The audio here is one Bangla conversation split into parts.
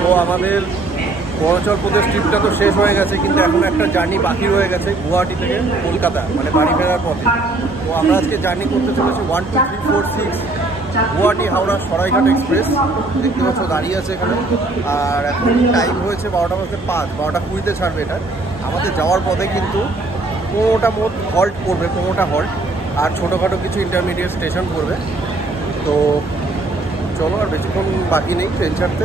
তো আমাদের অরুণাচল প্রদেশ ট্রিপটা তো শেষ হয়ে গেছে, কিন্তু এখন একটা জার্নি বাকি রয়ে গেছে গুয়াহাটি থেকে কলকাতা, মানে বাড়ি ফেরার পথে। তো আমরা আজকে জার্নি করতে চলেছি 1 2 3 4 6 গুয়াহাটি হাওড়া সরাইঘাট এক্সপ্রেস। দেখতে পাচ্ছ দাঁড়িয়ে আছে এখানে। আর এখন টাইম হয়েছে 12:05, 12:20 ছাড়বে এটা। আমাদের যাওয়ার পথে কিন্তু 15টা মোট হল্ট পড়বে, 15টা হল্ট, আর ছোটোখাটো কিছু ইন্টারমিডিয়েট স্টেশন পড়বে। তো চলো, আর বেশিক্ষণ বাকি নেই ট্রেন ছাড়তে,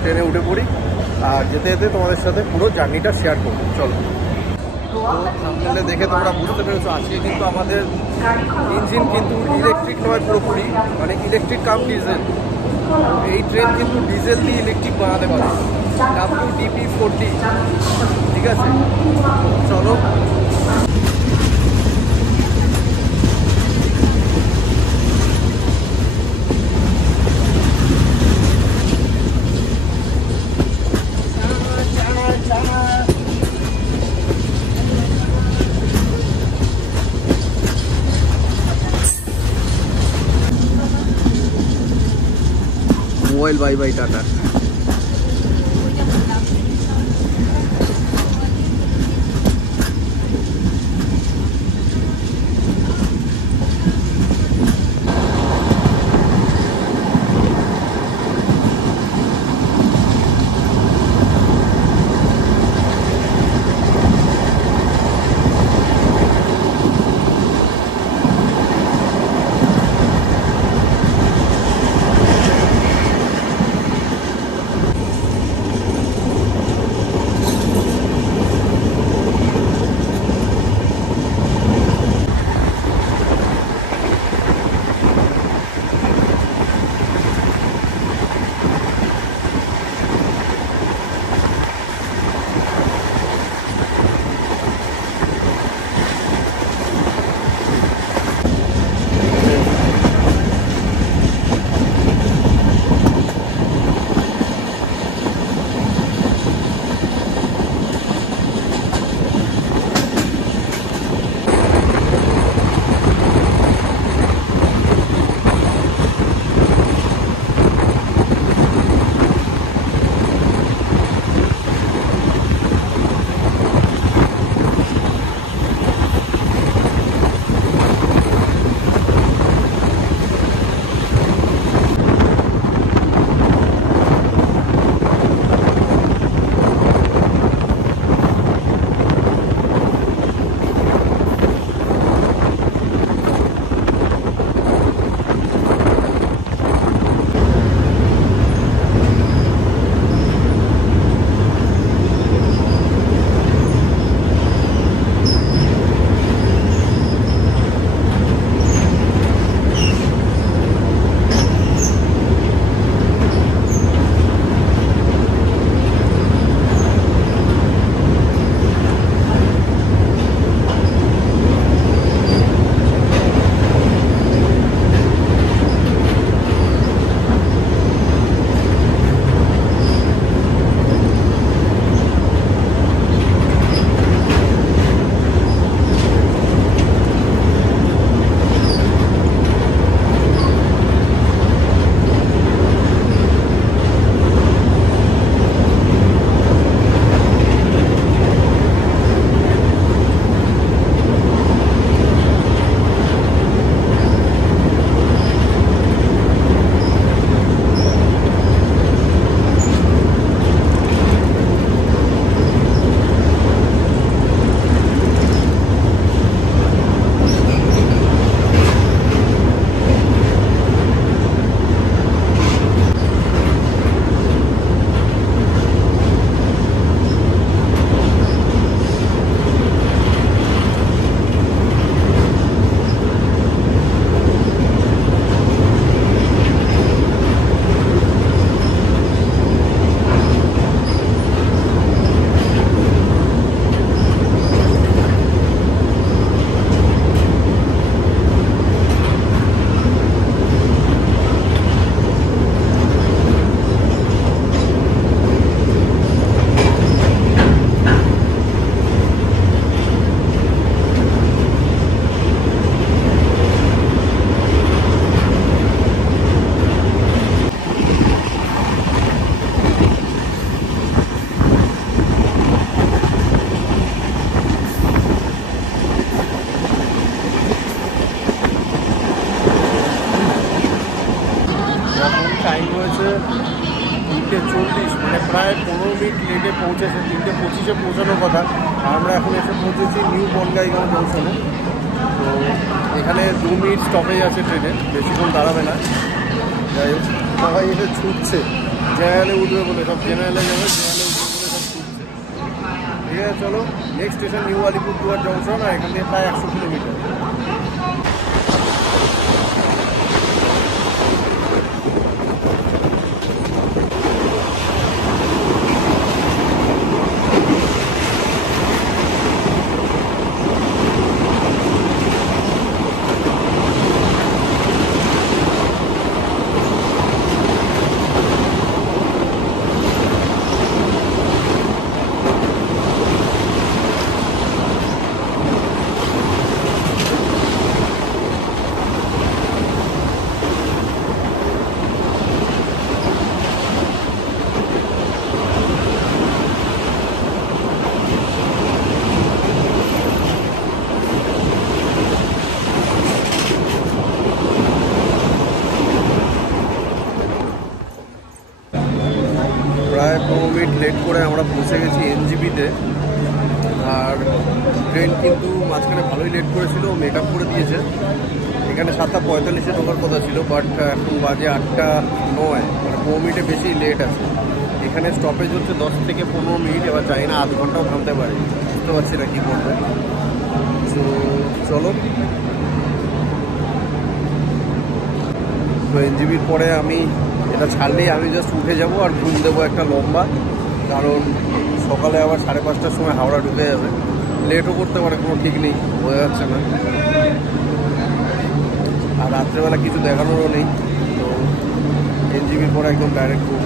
ট্রেনে উঠে পড়ি আর যেতে যেতে তোমাদের সাথে পুরো জার্নিটা শেয়ার করবো। চলো। তো সামনে দেখে তোমরা বুঝতে পেরেছো, আজকে কিন্তু আমাদের ইঞ্জিন কিন্তু ইলেকট্রিক নয় পুরোপুরি, মানে ইলেকট্রিক কাম ডিজেল। এই ট্রেন কিন্তু ডিজেল দিয়ে ইলেকট্রিক বানাতে পারে, WDP-40। ঠিক আছে, চলো। Mobile bye bye, tata. 3:40, মানে প্রায় 15 মিনিট লেটে পৌঁছেছে। 3:25-এ পৌঁছানোর কথা, আর আমরা এখন এসে পৌঁছেছি নিউ বনগাঁইগাঁও জংশনে। তো এখানে 2 মিনিট স্টপেজ আছে ট্রেনের, বেশিক্ষণ দাঁড়াবে না। যাই হোক, সবাই এসে ছুটছে, জেনারেলে উঠবে বলে, সব জেনারেলে যাবে, জেনারেলে উঠবে বলে সব ছুটছে। ঠিক আছে, চলো next station new Alipurduar junction, আর এখান থেকে প্রায় 100 কিলোমিটার। প্রায় 15 মিনিট লেট করে আমরা পৌঁছে গেছি এনজিপিতে। আর ট্রেন কিন্তু মাঝখানে ভালোই লেট করেছিল, মেক আপ করে দিয়েছে। এখানে 7:45-এ ঢোকার কথা ছিল, বাট এখন বাজে 8:09, মানে 15 মিনিটে বেশি লেট আছে। এখানে স্টপেজ হচ্ছে 10 থেকে 15 মিনিট, এবার চাই না আধ ঘন্টাও থামতে পারে, বুঝতে পারছি না কী করবে। তো চলো, তো এনজিপির পরে আমি এটা ছাড়লেই আমি জাস্ট উঠে যাব আর ঘুম দেবো একটা লম্বা, কারণ সকালে আবার 5:30টার সময় হাওড়া ঢুকে যাবে, লেটও করতে পারে, কোনো ঠিক নেই, বোঝা যাচ্ছে না। আর রাত্রেবেলা কিছু দেখানোরও নেই, তো এনজিপির পরে একদম ডাইরেক্ট ঘুম।